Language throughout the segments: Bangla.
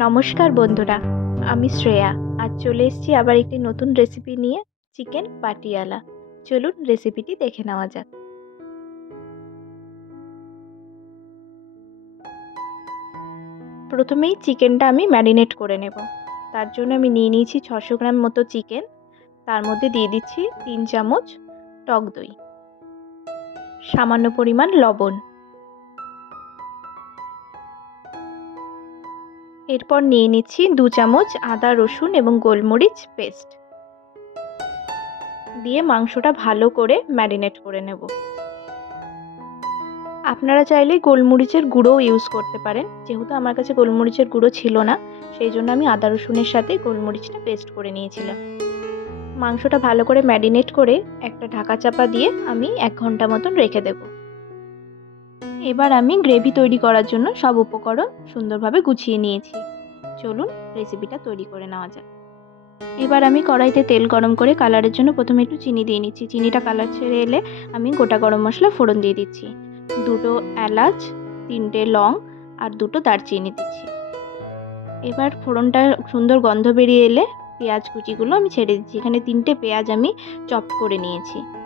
নমস্কার বন্ধুরা, আমি শ্রেয়া। আজ চলে এসেছি আবার একটি নতুন রেসিপি নিয়ে, চিকেন পাটিয়ালা। চলুন রেসিপিটি দেখে নেওয়া যাক। প্রথমেই চিকেনটা আমি ম্যারিনেট করে নেব। তার জন্য আমি নিয়ে নিয়েছি ছশো গ্রাম মতো চিকেন। তার মধ্যে দিয়ে দিচ্ছি তিন চামচ টক দই। সামান্য পরিমাণ লবণ। এরপর নিয়ে নিচ্ছি দু চামচ আদা, রসুন এবং গোলমরিচ পেস্ট। দিয়ে মাংসটা ভালো করে ম্যারিনেট করে নেব। আপনারা চাইলে গোলমরিচের গুঁড়োও ইউজ করতে পারেন। যেহেতু আমার কাছে গোলমরিচের গুঁড়ো ছিল না, সেই জন্য আমি আদা, রসুনের সাথে গোলমরিচটা পেস্ট করে নিয়েছিলাম। মাংসটা ভালো করে ম্যারিনেট করে একটা ঢাকা চাপা দিয়ে আমি এক ঘণ্টা মতন রেখে দেব। এবার আমি গ্রেভি তৈরি করার জন্য সব উপকরণ সুন্দরভাবে গুছিয়ে নিয়েছি। চলুন রেসিপিটা তৈরি করে নেওয়া যাক। এবার আমি কড়াইতে তেল গরম করে কালারের জন্য প্রথমে একটু চিনি দিয়ে নিচ্ছি। চিনিটা কালার ছেড়ে এলে আমি গোটা গরম মশলা ফোড়ন দিয়ে দিচ্ছি। দুটো এলাচ, তিনটে লং আর দুটো দারচিনি দিচ্ছি। এবার ফোড়নটা সুন্দর গন্ধ বেরিয়ে এলে পেঁয়াজ কুচিগুলো আমি ছেড়ে দিচ্ছি। এখানে তিনটে পেঁয়াজ আমি চপ করে নিয়েছি।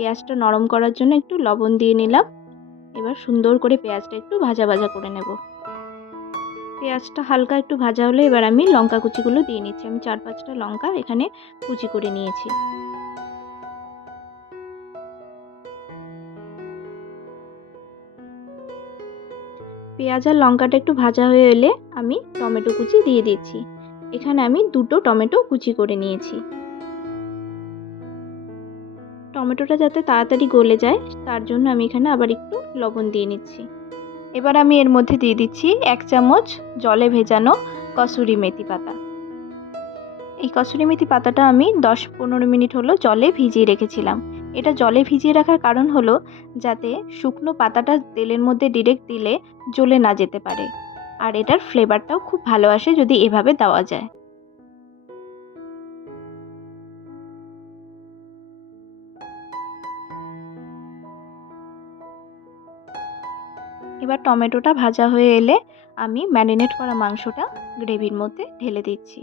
পেঁয়াজটা নরম করার জন্য একটু লবণ দিয়ে নিলাম। এবার সুন্দর করে পেঁয়াজটা একটু ভাজা ভাজা করে নেব। পেঁয়াজটা হালকা একটু ভাজা হলে এবার আমি লঙ্কা কুচিগুলো দিয়ে নিচ্ছি। আমি চার পাঁচটা লঙ্কা এখানে কুচি করে নিয়েছি। পেঁয়াজ আর লঙ্কাটা একটু ভাজা হয়ে এলে আমি টমেটো কুচি দিয়ে দিচ্ছি। এখানে আমি দুটো টমেটো কুচি করে নিয়েছি। টমেটোটা যাতে তাড়াতাড়ি গলে যায়, তার জন্য আমি এখানে আবার একটু লবণ দিয়ে নিচ্ছি। এবার আমি এর মধ্যে দিয়ে দিচ্ছি এক চামচ জলে ভেজানো কসুরি মেথি পাতা। এই কসুরি মেথি পাতাটা আমি দশ পনেরো মিনিট হলো জলে ভিজিয়ে রেখেছিলাম। এটা জলে ভিজিয়ে রাখার কারণ হলো যাতে শুকনো পাতাটা তেলের মধ্যে ডিরেক্ট দিলে জ্বলে না যেতে পারে। আর এটার ফ্লেভারটাও খুব ভালো আসে যদি এভাবে দেওয়া যায়। এবার টমেটোটা ভাজা হয়ে এলে আমি ম্যারিনেট করা মাংসটা গ্রেভির মধ্যে ঢেলে দিচ্ছি।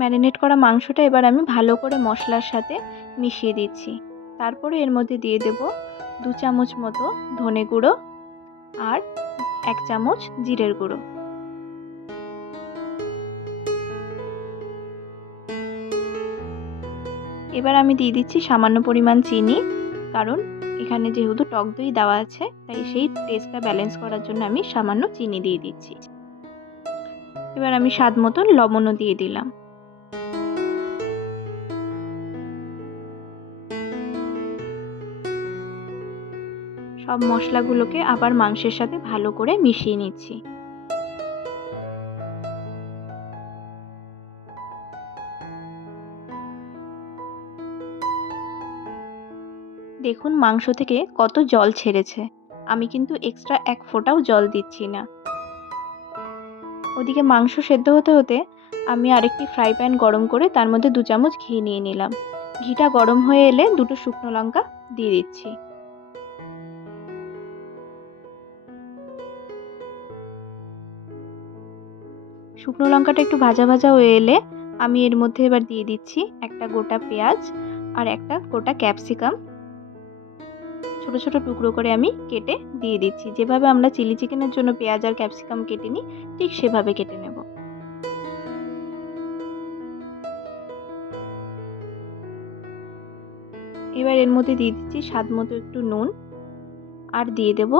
ম্যারিনেট করা মাংসটা এবার আমি ভালো করে মশলার সাথে মিশিয়ে দিচ্ছি। তারপরে এর মধ্যে দিয়ে দেব দু চামচ মতো ধনে গুঁড়ো আর এক চামচ জিরের গুঁড়ো। এবার আমি দিয়ে দিচ্ছি সামান্য পরিমাণ চিনি, কারণ এখানে যেহেতু টক দই দেওয়া আছে, তাই সেই টেস্টটা ব্যালেন্স করার জন্য আমি সামান্য চিনি দিয়ে দিচ্ছি। এবার আমি স্বাদ মতন লবণও দিয়ে দিলাম। সব মশলাগুলোকে আবার মাংসের সাথে ভালো করে মিশিয়ে নিচ্ছি। দেখুন মাংস থেকে কত জল ছেড়েছে। আমি কিন্তু এক্সট্রা এক ফোঁটাও জল দিচ্ছি না। ওদিকে মাংস সেদ্ধ হতে হতে আমি আরেকটি ফ্রাই প্যান গরম করে তার মধ্যে দু চামচ ঘি নিয়ে নিলাম। ঘিটা গরম হয়ে এলে দুটো শুকনো লঙ্কা দিয়ে দিচ্ছি। শুকনো লঙ্কাটা একটু ভাজা ভাজা হয়ে এলে আমি এর মধ্যে এবার দিয়ে দিচ্ছি একটা গোটা পেঁয়াজ আর একটা গোটা ক্যাপসিকাম ছোট ছোট টুকরো করে আমি কেটে দিয়ে দিচ্ছি। যেভাবে আমরা চিলি চিকেনের জন্য পেঁয়াজ আর ক্যাপসিকাম কেটে নিই, ঠিক সেভাবে কেটে নেব। এবার এর মধ্যে দিয়ে দিচ্ছি স্বাদ মতো একটু নুন আর দিয়ে দেব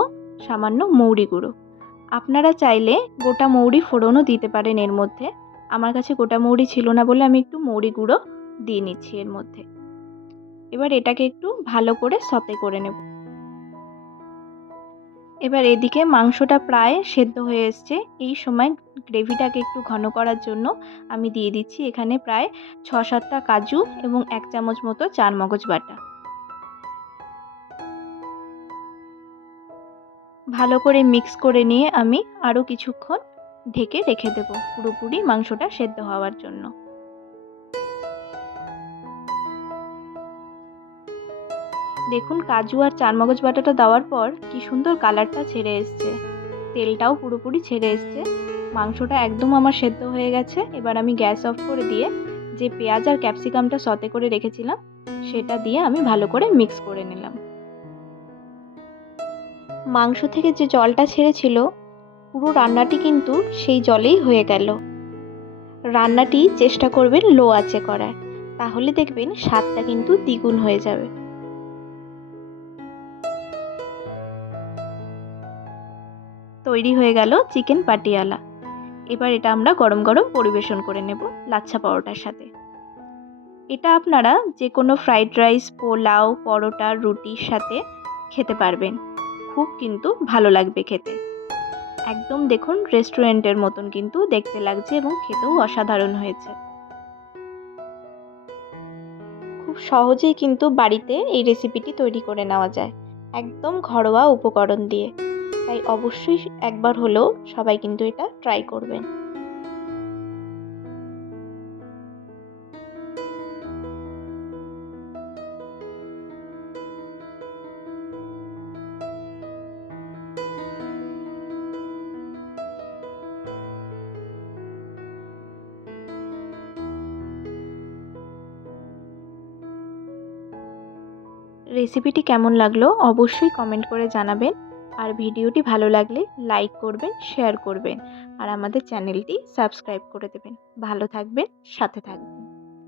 সামান্য মৌরি গুঁড়ো। আপনারা চাইলে গোটা মৌরি ফোড়নও দিতে পারেন এর মধ্যে। আমার কাছে গোটা মৌরি ছিল না বলে আমি একটু মৌরি গুঁড়ো দিয়ে নিচ্ছি এর মধ্যে। এবার এটাকে একটু ভালো করে সতে করে নেব। এবার এদিকে মাংসটা প্রায় সেদ্ধ হয়ে এসছে। এই সময় গ্রেভিটাকে একটু ঘন করার জন্য আমি দিয়ে দিচ্ছি এখানে প্রায় ছ সাতটা কাজু এবং এক চামচ মতো চার মগজ বাটা। ভালো করে মিক্স করে নিয়ে আমি আরও কিছুক্ষণ ঢেকে রেখে দেবো পুরোপুরি মাংসটা সেদ্ধ হওয়ার জন্য। দেখুন কাজু আর চারমগজ বাটাটা দেওয়ার পর কি সুন্দর কালারটা ছেড়ে এসছে। তেলটাও পুরোপুরি ছেড়ে এসছে। মাংসটা একদম আমার সেদ্ধ হয়ে গেছে। এবার আমি গ্যাস অফ করে দিয়ে যে পেঁয়াজ আর ক্যাপসিকামটা সতে করে রেখেছিলাম, সেটা দিয়ে আমি ভালো করে মিক্স করে নিলাম। মাংস থেকে যে জলটা ছেড়েছিল, পুরো রান্নাটি কিন্তু সেই জলেই হয়ে গেল। রান্নাটি চেষ্টা করবেন লো আঁচে করার। তাহলে দেখবেন স্বাদটা কিন্তু দ্বিগুণ হয়ে যাবে। তৈরি হয়ে গেল চিকেন পাটিয়ালা। এবার এটা আমরা গরম গরম পরিবেশন করে নেব লাচ্ছা পরোটার সাথে। এটা আপনারা যে কোনো ফ্রাইড রাইস, পোলাও, পরোটা, রুটির সাথে খেতে পারবেন। খুব কিন্তু ভালো লাগবে খেতে। একদম দেখুন রেস্টুরেন্টের মতন কিন্তু দেখতে লাগছে এবং খেতেও অসাধারণ হয়েছে। খুব সহজেই কিন্তু বাড়িতে এই রেসিপিটি তৈরি করে নেওয়া যায়। একদম ঘরোয়া উপকরণ দিয়ে। তাই অবশ্যই একবার হলেও সবাই কিন্তু এটা ট্রাই করবেন। রেসিপিটি কেমন লাগল অবশ্যই কমেন্ট করে জানাবেন। আর ভিডিওটি ভালো লাগলে লাইক করবেন, শেয়ার করবেন আর আমাদের চ্যানেলটি সাবস্ক্রাইব করে দেবেন। ভালো থাকবেন, সাথে থাকবেন।